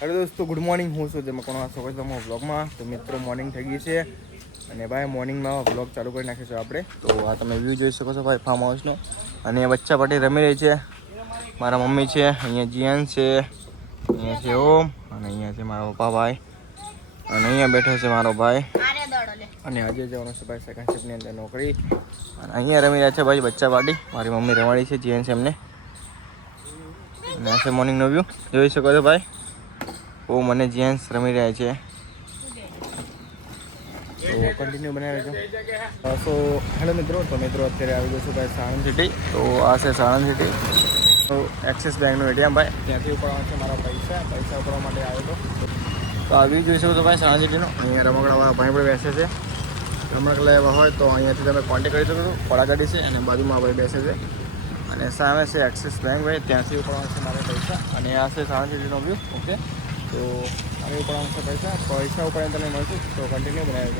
Hello दोस्तों, good morning. हूँ છું જેમાં કોણ સ્વાગત છે તમારા વ્લોગમાં। તો મિત્રો મોર્નિંગ થઈ ગઈ છે અને ભાઈ મોર્નિંગમાં વ્લોગ ચાલુ કરી નાખીશું આપણે। તો આ તમે વ્યૂ જોઈ શકો છો ભાઈ ફાર્મ હાઉસનો। અને બચ્ચા પાટી રમી રહી છે। મારા મમ્મી છે, અહીંયા જીયાન છે, અહીંયા છે ઓમ, અને અહીંયા છે મારા પપ્પા ભાઈ, અને અહીંયા બેઠો છે મારો ભાઈ। અને આજે જવાનું છે ભાઈ સેકન્ડ શિફ્ટની અંદર નોકરી। અને અહીંયા રમી રહ્યા છે ભાઈ બચ્ચા પાટી। મારી મમ્મી રમાડી છે જીયાન છે એમને। અને આ છે મોર્નિંગનો વ્યૂ જોઈ શકો છો ભાઈ। वो मैंने जेंट्स रमी रहे हैं तो कंटिन्यू बने रहो। सो हेलो मित्रों, तो मित्रों अत्यारे आई गए भाई साणंद सिटी। तो आ से साणंद सिटी तो एक्सिस बैंक एटीएम भाई त्याथी उपाड़वा मारा पैसा उपाड़वा माटे आव्यो तो आ व्यू जोई शको तो भाई साणंद सिटीनो। अहींया रमकडावाळा भाई पण बेसे छे। रमकડા लेवा होय तो अहींयाथी तमे कॉन्टेक्ट करी शको છો। पड़ागाड़ी છે અને બાજુમાં ભાઈ બેસે છે અને સામે છે એક્સિસ બેંક ભાઈ ત્યાંથી ઉપાડવા છે મારા પૈસા। અને આ છે સાણંદ સિટીનો વ્યૂ। ઓકે, तो आगे ऊपर पैसा ऊपर तक मैं तो कंटिन्यू बनाए।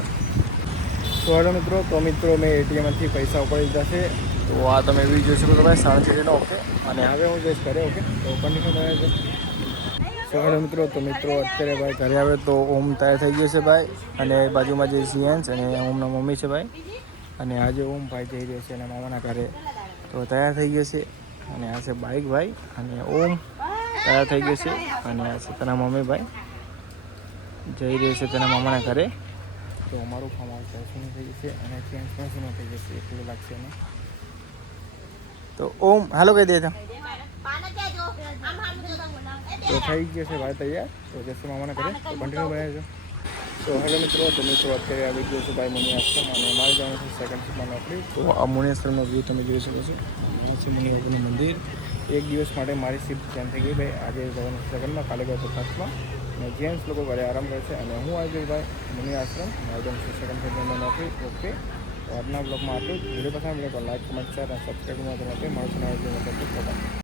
तो हेलो मित्रों, तो मित्रों मैं एटीएम थी पैसा उपाड़ी दीधा है। तो आ तमे व्यू जोई शको भाई साणंद सिटीनो। ओके, અને હવે હું જઈશ ઘરે। ઓકે, તો કન્ટિન્યू બનાવે। તો હેલો મિત્રો, તો મિત્રો અત્યારે ભાઈ ઘરે આવે તો ઓમ તૈયાર થઈ ગયો છે ભાઈ। અને બાજુમાં જે જીએન્સ અને ઓમના મમ્મી છે ભાઈ। અને આજે ઓમ ભાઈ જઈ રહ્યો છે એના મામાના ઘરે, તો તૈયાર થઈ ગયો છે। અને આ છે બાઇક ભાઈ, અને ઓમ તૈયાર થઈ ગયો છે। અને આ છે તેના મમ્મી ભાઈ જઈ રહ્યો છે તેના મામાના ઘરે। તો અમારું ફાર્મ હાઉસ શૂન્ય થઈ જશે અને ત્યાં પણ શૂન્ય થઈ જશે એટલું લાગશે એને। તો ઓમ હાલો કહી દેતા તો થઈ ગયો છે ભાઈ તૈયાર। તો જશે મામાના ઘરે, તો કન્ટિન્યુ બનાવજો। તો હેલો મિત્રો, તો મિત્રો અત્યારે આવી ગયો છે ભાઈ મુનિ આશ્રમ અને અમારે જવાનું છે સેકન્ડ શિફ્ટમાં નોકરી। તો આ મુનિ આશ્રમનો વ્યૂ તમે જોઈ શકો છો। આ છે મુનિ બાબાનું મંદિર। એક દિવસ માટે મારી શિફ્ટ ચેન્જ થઈ ગઈ ભાઈ। આજે જવાનું સેકન્ડમાં, કાલે ગયો તો ફર્સ્ટમાં। અને જેન્ટ્સ લોકો ઘરે આરામ કરે છે અને હું આવી ગયો ભાઈ મુનિ આશ્રમ। મારે જવાનું છે સેકન્ડ શિફ્ટમાં નોકરી। ઓકે, તો આજના બ્લોગમાં આટલું જ। વિડીયો પસંદ આવે તો લાઈક, કમેન્ટ, શેર અને સબસ્ક્રાઈબ કરવા માટે મારું ચેનલ